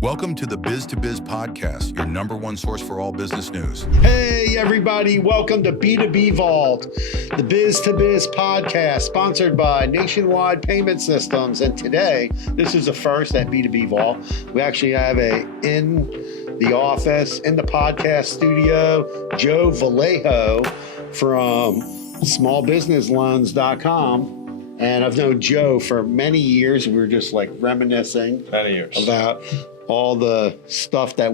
Welcome to the Biz To Biz Podcast, your number one source for all business news. Hey, everybody. Welcome to B2B Vault, the Biz To Biz Podcast, sponsored by Nationwide Payment Systems. And today, this is the first at B2B Vault. We actually have in the office, in the podcast studio, Joe Valeo from smallbusinessloans.com. And I've known Joe for many years. We were just like reminiscing about all the stuff that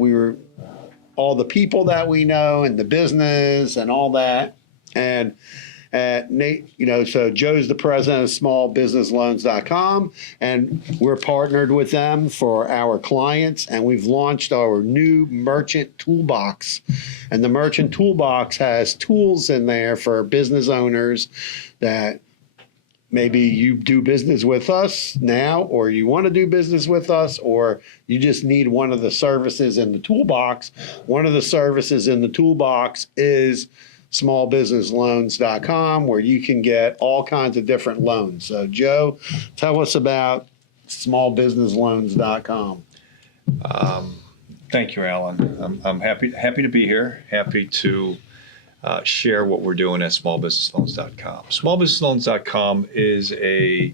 all the people that we know and the business and all that. And Nate, so Joe's the president of smallbusinessloans.com, and we're partnered with them for our clients, and we've launched our new merchant toolbox. And the merchant toolbox has tools in there for business owners that maybe you do business with us now, or you want to do business with us, or you just need one of the services in the toolbox. One of the services in the toolbox is smallbusinessloans.com, where you can get all kinds of different loans. So, Joe, tell us about smallbusinessloans.com. Thank you, Alan. I'm happy to be here. Happy to share what we're doing at smallbusinessloans.com. Smallbusinessloans.com is a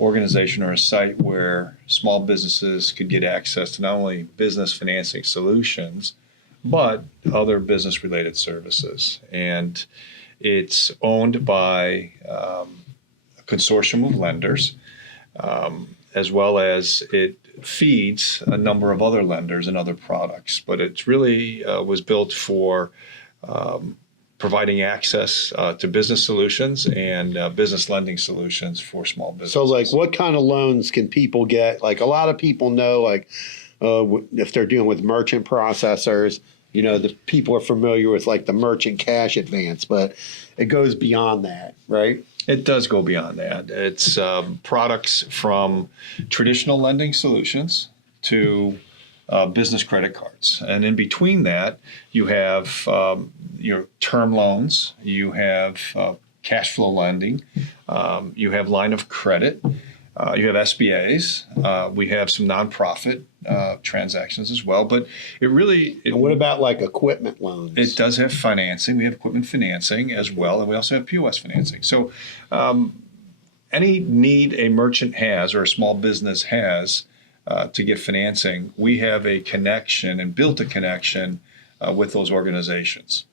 organization or a site where small businesses could get access to not only business financing solutions, but other business-related services. And it's owned by a consortium of lenders, as well as it feeds a number of other lenders and other products. But it really was built for providing access to business solutions and business lending solutions for small businesses. So, like, what kind of loans can people get? Like, a lot of people know, like, if they're dealing with merchant processors, the people are familiar with, like, the merchant cash advance, but it goes beyond that, right? It does go beyond that. It's products from traditional lending solutions to business credit cards. And in between that, you have your term loans, you have cash flow lending, you have line of credit, you have SBAs, we have some nonprofit transactions as well. But and what about like equipment loans? It does have financing. We have equipment financing as well, and we also have POS financing. So any need a merchant has or a small business has to get financing, we have a connection and built a connection with those organizations.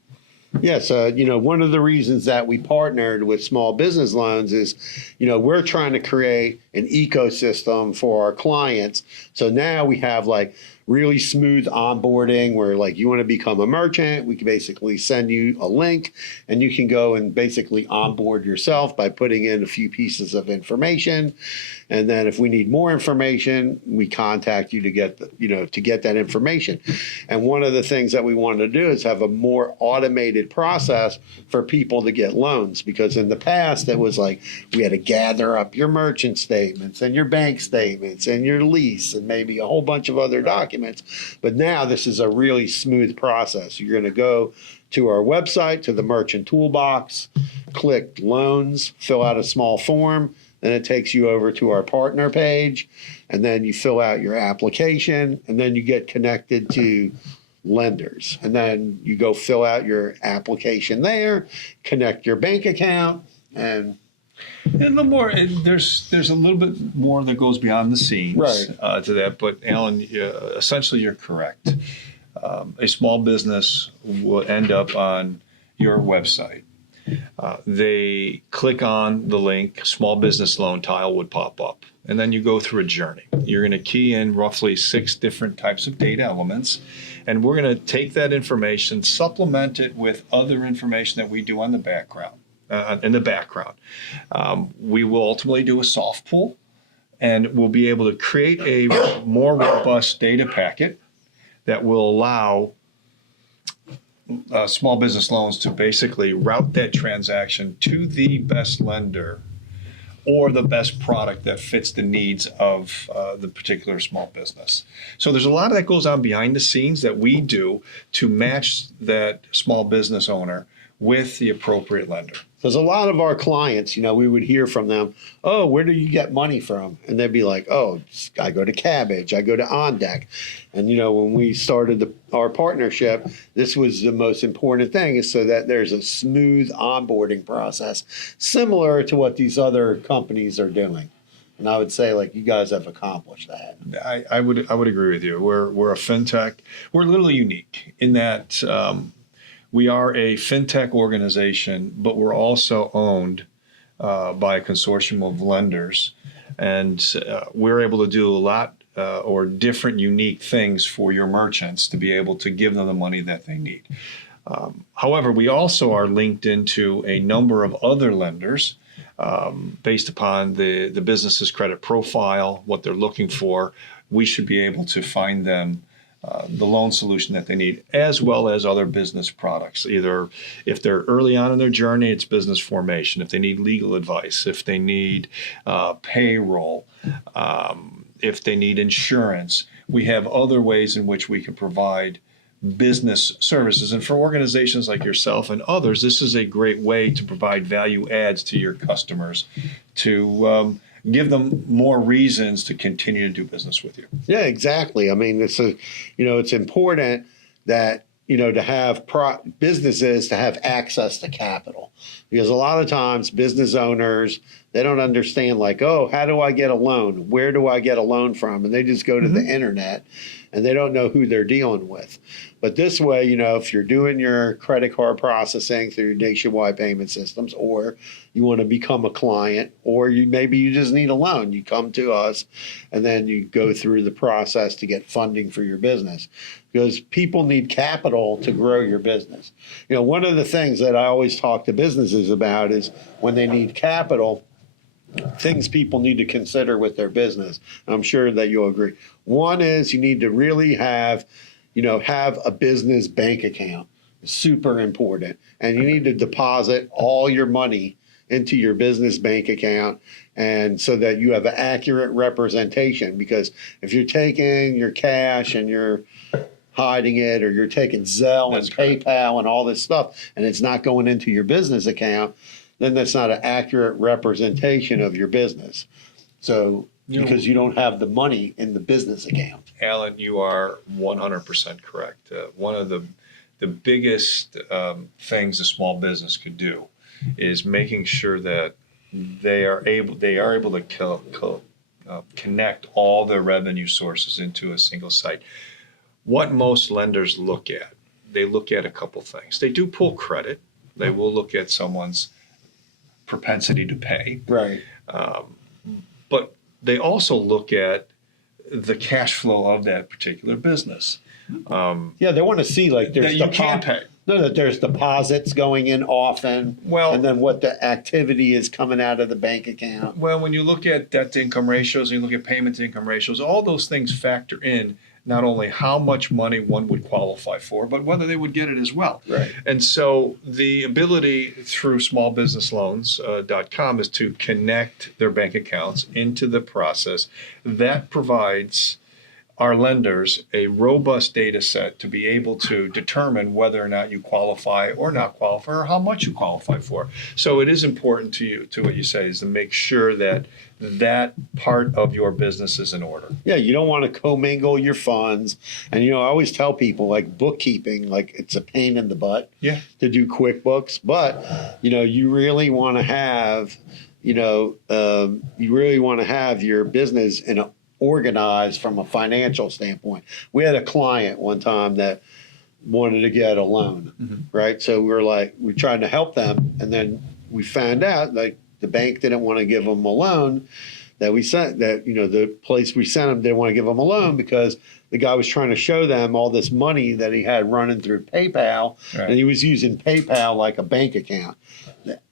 Yes, one of the reasons that we partnered with Small Business Loans is, we're trying to create an ecosystem for our clients. So now we have like really smooth onboarding where, like, you want to become a merchant, we can basically send you a link and you can go and basically onboard yourself by putting in a few pieces of information. And then if we need more information, we contact you to get that information. And one of the things that we wanted to do is have a more automated process for people to get loans, because in the past it was like we had to gather up your merchant statements and your bank statements and your lease and maybe a whole bunch of other documents. But now this is a really smooth process. You're going to go to our website, to the merchant toolbox, click loans, fill out a small form, then it takes you over to our partner page, and then you fill out your application, and then you get connected to lenders. And then you go fill out your application there, connect your bank account, and a little more. There's a little bit more that goes beyond the scenes to that. But Alan, essentially, you're correct. A small business will end up on your website. They click on the link, small business loan tile would pop up, and then you go through a journey. You're going to key in roughly 6 different types of data elements, and we're going to take that information, supplement it with other information that we do on the background. We will ultimately do a soft pull, and we'll be able to create a more robust data packet that will allow small business loans to basically route that transaction to the best lender or the best product that fits the needs of the particular small business. So there's a lot that goes on behind the scenes that we do to match that small business owner with the appropriate lender. Because a lot of our clients, we would hear from them, oh, where do you get money from? And they'd be like, oh, I go to Cabbage, I go to On Deck. And, when we started our partnership, this was the most important thing, is so that there's a smooth onboarding process, similar to what these other companies are doing. And I would say, you guys have accomplished that. I would agree with you. We're a fintech. We're a little unique in that we are a fintech organization, but we're also owned by a consortium of lenders, and we're able to do a lot or different unique things for your merchants to be able to give them the money that they need. However, we also are linked into a number of other lenders based upon the business's credit profile, what they're looking for. We should be able to find them the loan solution that they need, as well as other business products. Either if they're early on in their journey, it's business formation. If they need legal advice, if they need payroll, if they need insurance, we have other ways in which we can provide business services. And for organizations like yourself and others, this is a great way to provide value adds to your customers to give them more reasons to continue to do business with you. Yeah, exactly. I mean, it's important that, to have businesses to have access to capital, because a lot of times business owners, they don't understand how do I get a loan? Where do I get a loan from? And they just go to the internet and they don't know who they're dealing with. But this way, if you're doing your credit card processing through nationwide payment systems, or you want to become a client, or maybe you just need a loan, you come to us and then you go through the process to get funding for your business, because people need capital to grow your business. One of the things that I always talk to businesses about is when they need capital, things people need to consider with their business. I'm sure that you'll agree. One is you need to really have a business bank account. It's super important. And you need to deposit all your money into your business bank account, and so that you have an accurate representation. Because if you're taking your cash and you're hiding it, or you're taking Zelle and PayPal and all this stuff, and it's not going into your business account, then that's not an accurate representation of your business. So, because you don't have the money in the business account. Alan, you are 100% correct. One of the biggest things a small business could do is making sure that they are able to connect all their revenue sources into a single site. What most lenders look at, they look at a couple things. They do pull credit. They will look at someone's propensity to pay. Right. But they also look at the cash flow of that particular business. They want to see there's that you can pay. No, that there's deposits going in often, and then what the activity is coming out of the bank account. Well, when you look at debt to income ratios and you look at payment to income ratios, all those things factor in not only how much money one would qualify for, but whether they would get it as well. Right. And so the ability through smallbusinessloans.com is to connect their bank accounts into the process that provides our lenders a robust data set to be able to determine whether or not you qualify or not qualify, or how much you qualify for. So it is important to what you say, is to make sure that that part of your business is in order. Yeah, you don't want to commingle your funds. And, I always tell people, bookkeeping, it's a pain in the butt to do QuickBooks. But, you really want to have, your business in a organized from a financial standpoint. We had a client one time that wanted to get a loan, right? So we're trying to help them, and then we found out the bank didn't want to give them a loan. The place we sent them didn't want to give them a loan because the guy was trying to show them all this money that he had running through PayPal, and he was using PayPal like a bank account.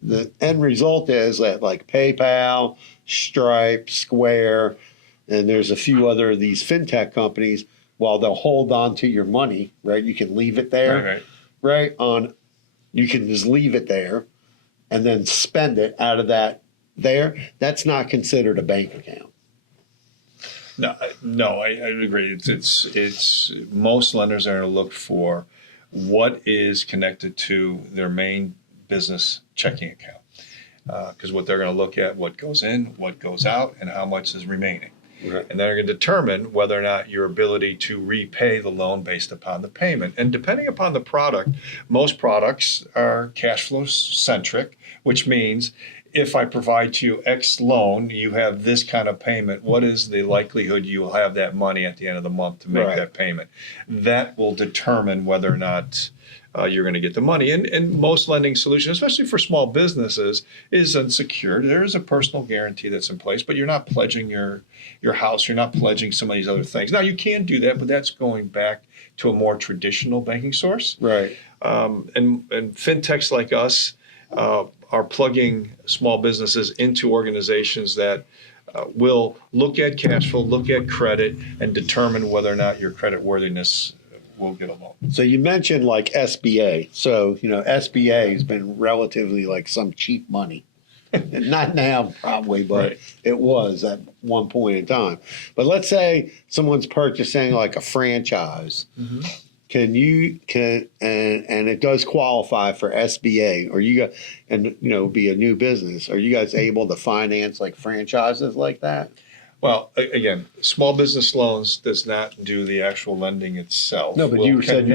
The end result is that PayPal, Stripe, Square, and there's a few other of these fintech companies, while they'll hold on to your money, right? You can leave it there, right? You can just leave it there and then spend it out of that there. That's not considered a bank account. No, I agree. It's most lenders are going to look for what is connected to their main business checking account. Because what they're going to look at, what goes in, what goes out, and how much is remaining. Right. And they're going to determine whether or not your ability to repay the loan based upon the payment. And depending upon the product, most products are cash flow centric, which means if I provide to you X loan, you have this kind of payment. What is the likelihood you will have that money at the end of the month to make that payment? That will determine whether or not you're going to get the money. And most lending solutions, especially for small businesses, is unsecured. There is a personal guarantee that's in place, but you're not pledging your house. You're not pledging some of these other things. Now, you can do that, but that's going back to a more traditional banking source. Right. And fintechs like us are plugging small businesses into organizations that will look at cash flow, look at credit, and determine whether or not your credit worthiness will get a loan. So you mentioned like SBA. So, SBA has been relatively like some cheap money. Not now, probably, but it was at one point in time. But let's say someone's purchasing like a franchise. Mm-hmm. And it does qualify for SBA, or you got, and be a new business. Are you guys able to finance like franchises like that? Well, again, small business loans does not do the actual lending itself. No, but you said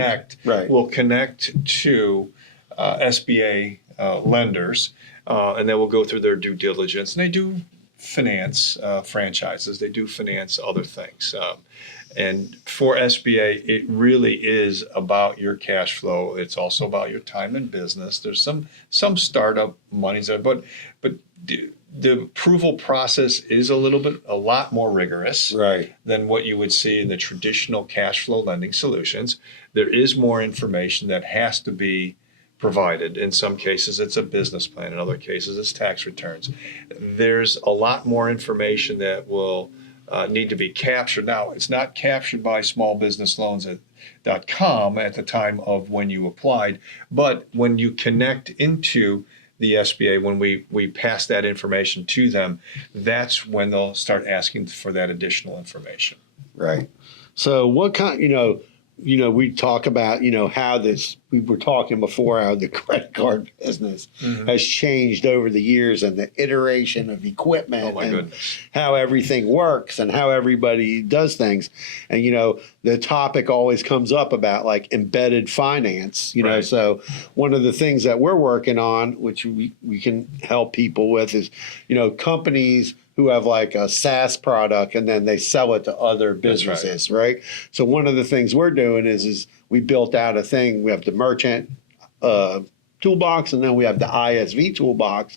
We'll connect to SBA lenders, and they will go through their due diligence. And they do finance franchises. They do finance other things. And for SBA, it really is about your cash flow. It's also about your time in business. There's some startup monies there, but the approval process is a lot more rigorous than what you would see in the traditional cash flow lending solutions. There is more information that has to be provided. In some cases, it's a business plan. In other cases, it's tax returns. There's a lot more information that will need to be captured. Now, it's not captured by smallbusinessloans.com at the time of when you applied, but when you connect into the SBA, when we pass that information to them, that's when they'll start asking for that additional information. Right. So what kind, we talk about, how we were talking before, how the credit card business has changed over the years and the iteration of equipment how everything works and how everybody does things. And, the topic always comes up about like embedded finance, so one of the things that we're working on, which we can help people with is, companies who have like a SaaS product and then they sell it to other businesses, right? So one of the things we're doing is we built out a thing. We have the merchant toolbox, and then we have the ISV toolbox.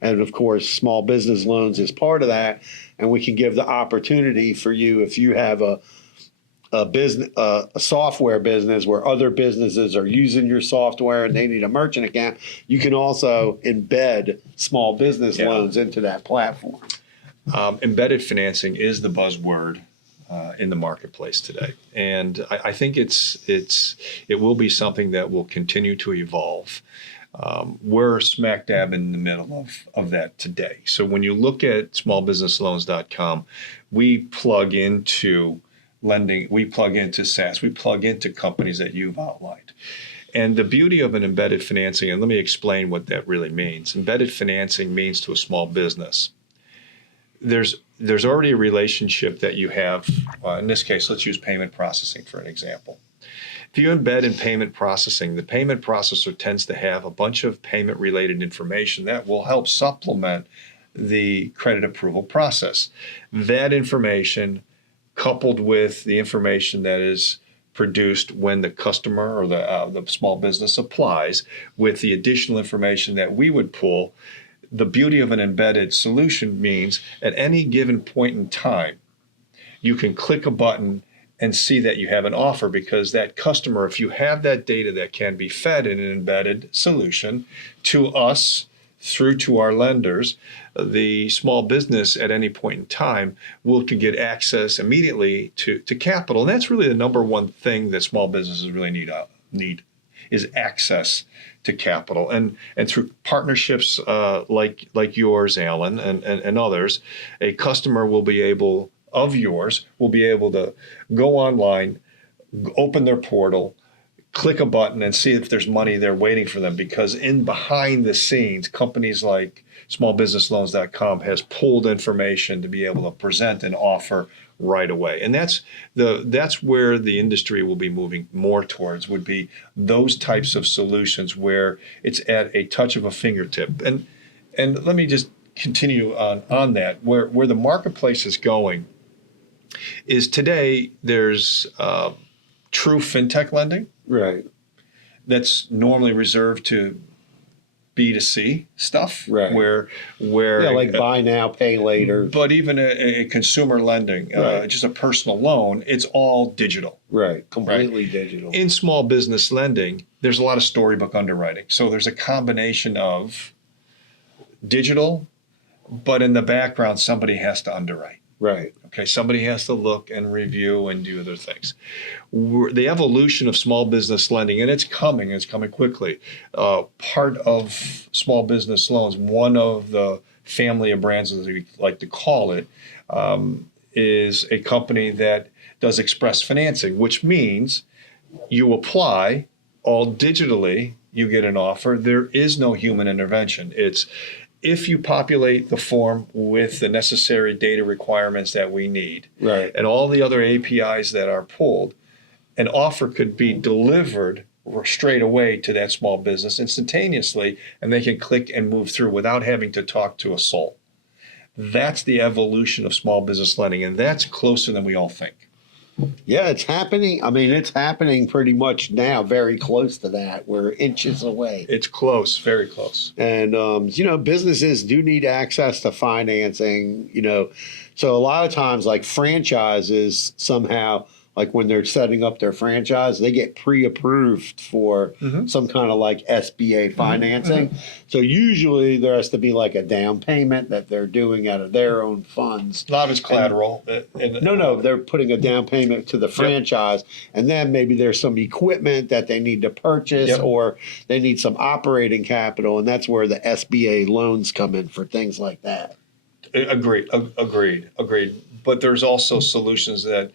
And of course, small business loans is part of that. And we can give the opportunity for you, if you have a business, a software business where other businesses are using your software and they need a merchant account, you can also embed small business loans into that platform. Embedded financing is the buzzword in the marketplace today, and I think it will be something that will continue to evolve. We're smack dab in the middle of that today. So when you look at smallbusinessloans.com, we plug into lending, we plug into SaaS, we plug into companies that you've outlined. And the beauty of an embedded financing, and let me explain what that really means. Embedded financing means to a small business, there's already a relationship that you have. In this case, let's use payment processing for an example. If you embed in payment processing, the payment processor tends to have a bunch of payment-related information that will help supplement the credit approval process. That information, coupled with the information that is produced when the customer or the small business applies, with the additional information that we would pull, the beauty of an embedded solution means at any given point in time, you can click a button and see that you have an offer, because that customer, if you have that data that can be fed in an embedded solution to us through to our lenders, the small business at any point in time can get access immediately to capital. And that's really the number one thing that small businesses really need is access to capital. And through partnerships like yours, Alan, and others, a customer will be able to go online, open their portal, click a button and see if there's money there waiting for them, because in behind the scenes, companies like smallbusinessloans.com has pulled information to be able to present an offer right away. And that's where the industry will be moving more towards, would be those types of solutions where it's at a touch of a fingertip. And let me just continue on that, where the marketplace is going is today there's true fintech lending. Right. That's normally reserved to B2C stuff, Right. where like buy now, pay later. But even a consumer lending, Right. just a personal loan, it's all digital. Right. Completely digital. In small business lending, there's a lot of storybook underwriting. So there's a combination of digital, but in the background, somebody has to underwrite. Right. Okay, somebody has to look and review and do other things. The evolution of small business lending, and it's coming quickly. Part of small business loans, one of the family of brands, as we like to call it, is a company that does express financing, which means you apply all digitally, you get an offer. There is no human intervention. It's if you populate the form with the necessary data requirements that we need, Right. and all the other APIs that are pulled, an offer could be delivered straight away to that small business instantaneously, and they can click and move through without having to talk to a soul. That's the evolution of small business lending, and that's closer than we all think. Yeah, it's happening. I mean, it's happening pretty much now, very close to that. We're inches away. It's close, very close. And, businesses do need access to financing, So a lot of times, like franchises, somehow, like when they're setting up their franchise, they get pre-approved for some kind of like SBA financing. So usually there has to be like a down payment that they're doing out of their own funds. A lot of it's collateral. No, they're putting a down payment to the franchise, and then maybe there's some equipment that they need to purchase, or they need some operating capital, and that's where the SBA loans come in for things like that. Agreed. But there's also solutions that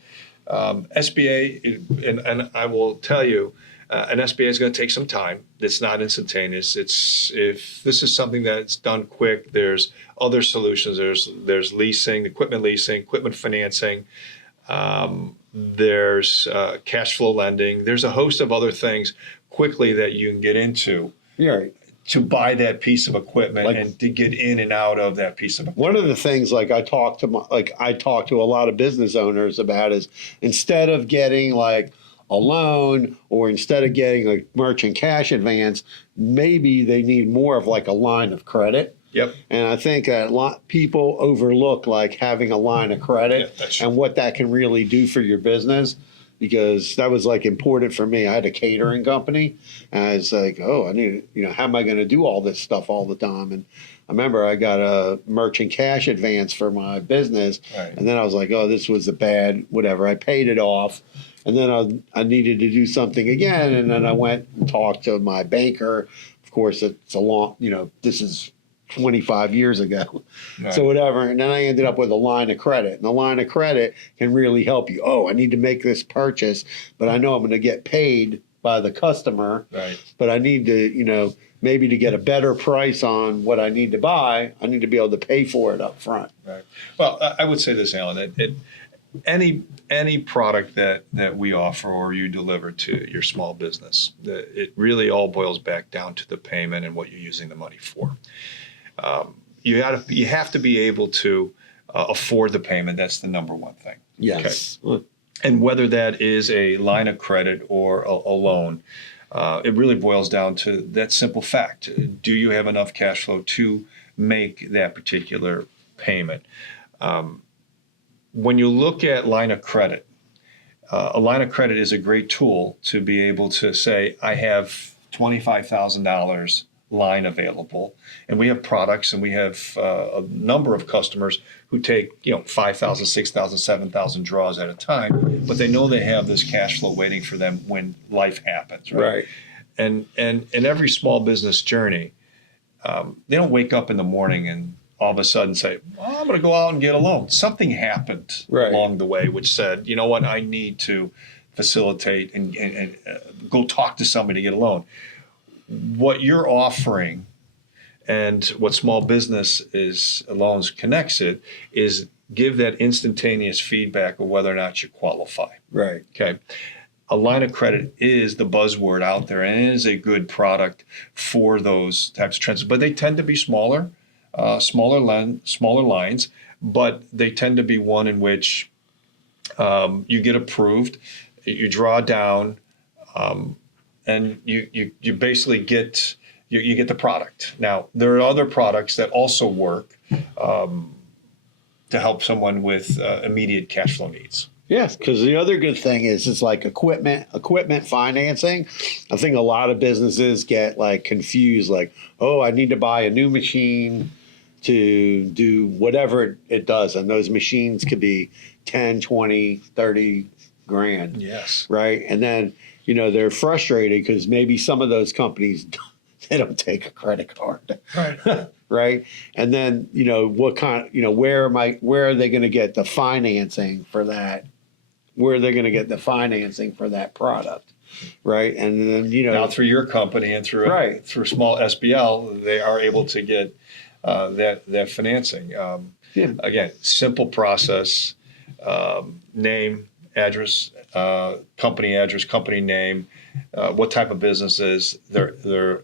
SBA, and I will tell you, an SBA is going to take some time. It's not instantaneous. If this is something that's done quick, there's other solutions. There's leasing, equipment financing. There's cash flow lending. There's a host of other things quickly that you can get into. Right. To buy that piece of equipment and to get in and out of that piece of equipment. One of the things, like I talk to a lot of business owners about, is instead of getting like a loan or instead of getting a merchant cash advance, maybe they need more of like a line of credit. Yep. And I think a lot people overlook like having a line of credit and what that can really do for your business. Because that was like important for me. I had a catering company, and I was like, oh, I need, how am I going to do all this stuff all the time? And I remember I got a merchant cash advance for my business, and then I was like, oh, this was a bad whatever. I paid it off, and then I needed to do something again, and then I went and talked to my banker. Of course, it's a long, this is 25 years ago. Right. So whatever. And then I ended up with a line of credit. And the line of credit can really help you. Oh, I need to make this purchase, but I know I'm going to get paid by the customer. Right. But I need to, maybe to get a better price on what I need to buy, I need to be able to pay for it up front. Right. Well, I would say this, Alan, any product that we offer or you deliver to your small business, it really all boils back down to the payment and what you're using the money for. You have to be able to afford the payment. That's the number one thing. Yes. Okay. And whether that is a line of credit or a loan, it really boils down to that simple fact. Do you have enough cash flow to make that particular payment? When you look at line of credit, a line of credit is a great tool to be able to say, I have $25,000 line available, and we have products, and we have a number of customers who take 5,000, 6,000, 7,000 draws at a time, but they know they have this cash flow waiting for them when life happens, right? And in every small business journey, they don't wake up in the morning and all of a sudden say, well, I'm going to go out and get a loan. Something happened along the way which said, you know what, I need to facilitate and go talk to somebody to get a loan. What you're offering and what small business is loans connects it is give that instantaneous feedback of whether or not you qualify. Right. Okay. A line of credit is the buzzword out there, and it is a good product for those types of trends. But they tend to be smaller lines, but they tend to be one in which you get approved, you draw down, and you basically get you get the product. Now there are other products that also work to help someone with immediate cash flow needs. Yes, because the other good thing is like equipment financing. I think a lot of businesses get like confused, like, oh, I need to buy a new machine to do whatever it does. And those machines could be 10, 20, 30 grand. Yes. Right. And then, they're frustrated because maybe some of those companies, they don't take a credit card. Right. Right. And then, what kind, where are they going to get the financing for that? Where they're going to get the financing for that product, right? And then now through your company and through small SBL, they are able to get that financing. Again, simple process: name, address, company name, what type of business is, their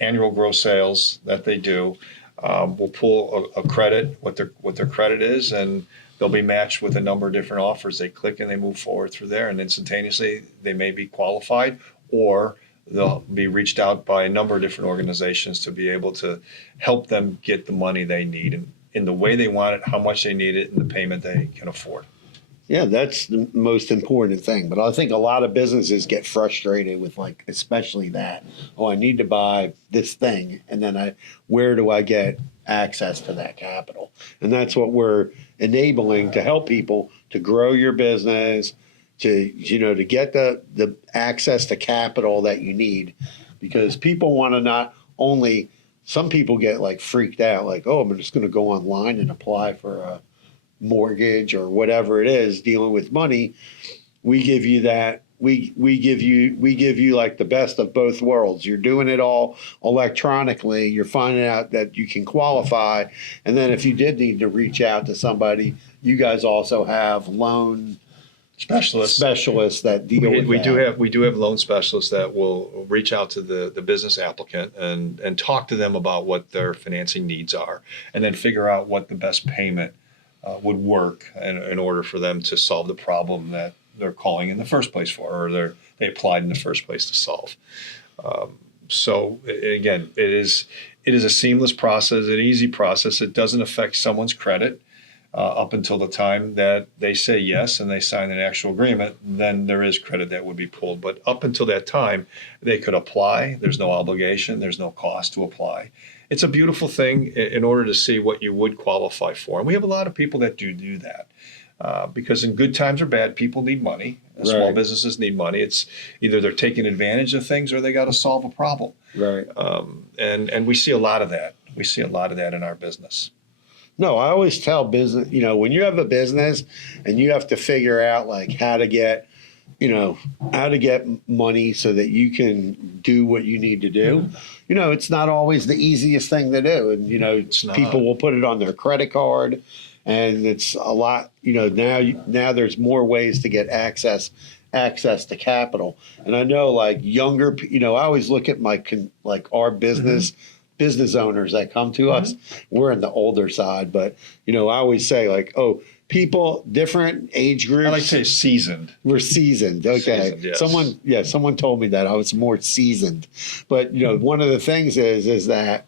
annual gross sales that they do. We'll pull a credit, what their credit is, and they'll be matched with a number of different offers. They click and they move forward through there, and instantaneously they may be qualified, or they'll be reached out by a number of different organizations to be able to help them get the money they need in the way they want it, how much they need it, and the payment they can afford. Yeah, that's the most important thing. But I think a lot of businesses get frustrated with, like, especially that. Oh, I need to buy this thing, and then where do I get access to that capital? And that's what we're enabling to help people to grow your business, to get the access to capital that you need, because people want to not only. Some people get like freaked out, like, oh, I'm just going to go online and apply for a mortgage or whatever it is dealing with money. We give you that. We give you like the best of both worlds. You're doing it all electronically. You're finding out that you can qualify, and then if you did need to reach out to somebody, you guys also have loan specialists that deal with that. We do have loan specialists that will reach out to the business applicant and talk to them about what their financing needs are, and then figure out what the best payment would work in order for them to solve the problem that they're calling in the first place for, or they applied in the first place to solve. So again, it is a seamless process, an easy process. It doesn't affect someone's credit up until the time that they say yes and they sign an actual agreement. Then there is credit that would be pulled. But up until that time, they could apply. There's no obligation. There's no cost to apply. It's a beautiful thing in order to see what you would qualify for. And we have a lot of people that do that because in good times or bad, people need money. Small businesses need money. It's either they're taking advantage of things or they got to solve a problem. Right. And we see a lot of that. We see a lot of that in our business. No, I always tell business, when you have a business and you have to figure out like how to get money so that you can do what you need to do. It's not always the easiest thing to do. And, people will put it on their credit card, and it's a lot, now there's more ways to get access to capital. And I know like younger, I always look at our business owners that come to us. We're in the older side, but, I always say like, oh, people, different age groups. I like to say seasoned. We're seasoned. Okay. Seasoned, yes. Someone told me that I was more seasoned. But, one of the things is that,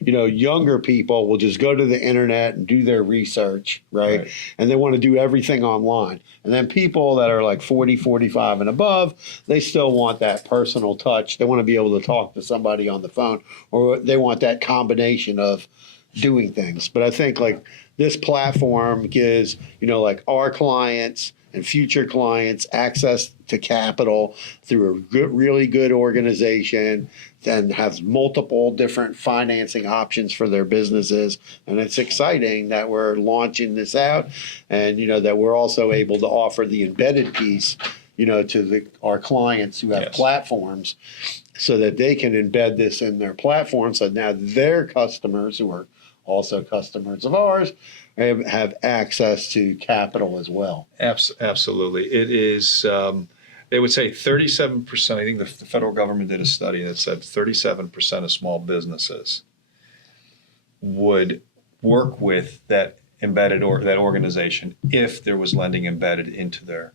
younger people will just go to the internet and do their research, right? And they want to do everything online. And then people that are like 40, 45 and above, they still want that personal touch. They want to be able to talk to somebody on the phone, or they want that combination of doing things. But I think like this platform gives, like our clients and future clients access to capital through a really good organization, and has multiple different financing options for their businesses. And it's exciting that we're launching this out, and that we're also able to offer the embedded piece to our clients who have Yes. platforms, so that they can embed this in their platform. So now their customers, who are also customers of ours, have access to capital as well. Absolutely. It is, they would say 37%. I think the federal government did a study that said 37% of small businesses would work with that embedded or that organization if there was lending embedded into their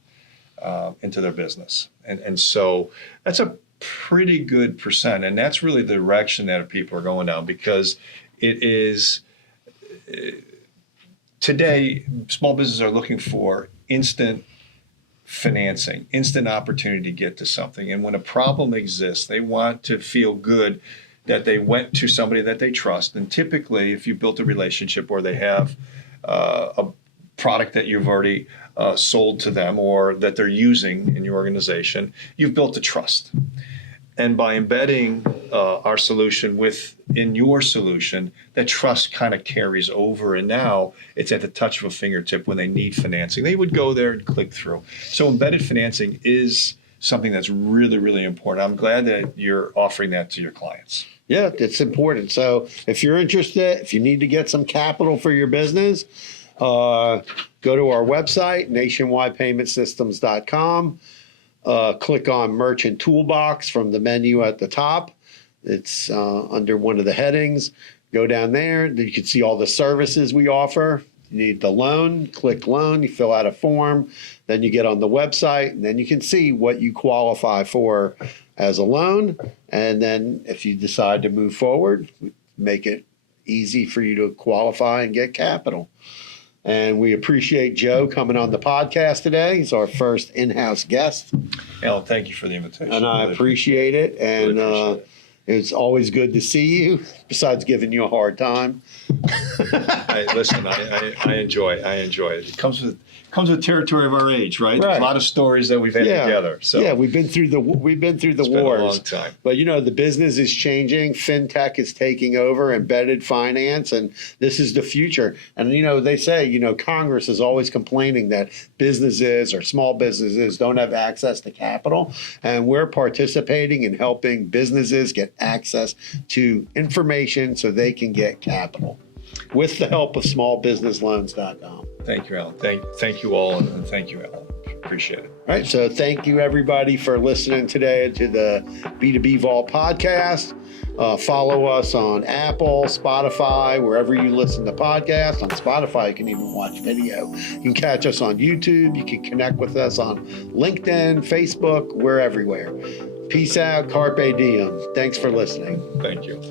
business. And so that's a pretty good percent. And that's really the direction that people are going down, because it is today, small businesses are looking for instant financing, instant opportunity to get to something. And when a problem exists, they want to feel good that they went to somebody that they trust. And typically, if you built a relationship or they have a product that you've already sold to them or that they're using in your organization, you've built a trust. And by embedding our solution within your solution, that trust kind of carries over. And now it's at the touch of a fingertip when they need financing. They would go there and click through. So embedded financing is something that's really, really important. I'm glad that you're offering that to your clients. Yeah, it's important. So if you're interested, if you need to get some capital for your business, go to our website, nationwidepaymentsystems.com. Click on Merchant Toolbox from the menu at the top. It's under one of the headings. Go down there. You can see all the services we offer. You need the loan, click loan, you fill out a form, then you get on the website, and then you can see what you qualify for as a loan. And then if you decide to move forward, make it easy for you to qualify and get capital. And we appreciate Joe coming on the podcast today. He's our first in-house guest. Alan, thank you for the invitation. And I appreciate it. And Really appreciate it. It's always good to see you, besides giving you a hard time. Listen, I enjoy it. It comes with territory of our age, right? There's Right. a lot of stories that we've had together. So yeah, we've been through the wars. been a long time. But the business is changing. FinTech is taking over, embedded finance, and this is the future. And they say Congress is always complaining that businesses or small businesses don't have access to capital, and we're participating in helping businesses get access to information so they can get capital, with the help of smallbusinessloans.com. Thank you, Alan. Thank you all, and thank you, Alan. Appreciate it. All right, so thank you everybody for listening today to the B2B Vault podcast. Follow us on Apple, Spotify, wherever you listen to podcasts. On Spotify, you can even watch video. You can catch us on YouTube. You can connect with us on LinkedIn, Facebook. We're everywhere. Peace out. Carpe diem. Thanks for listening. Thank you.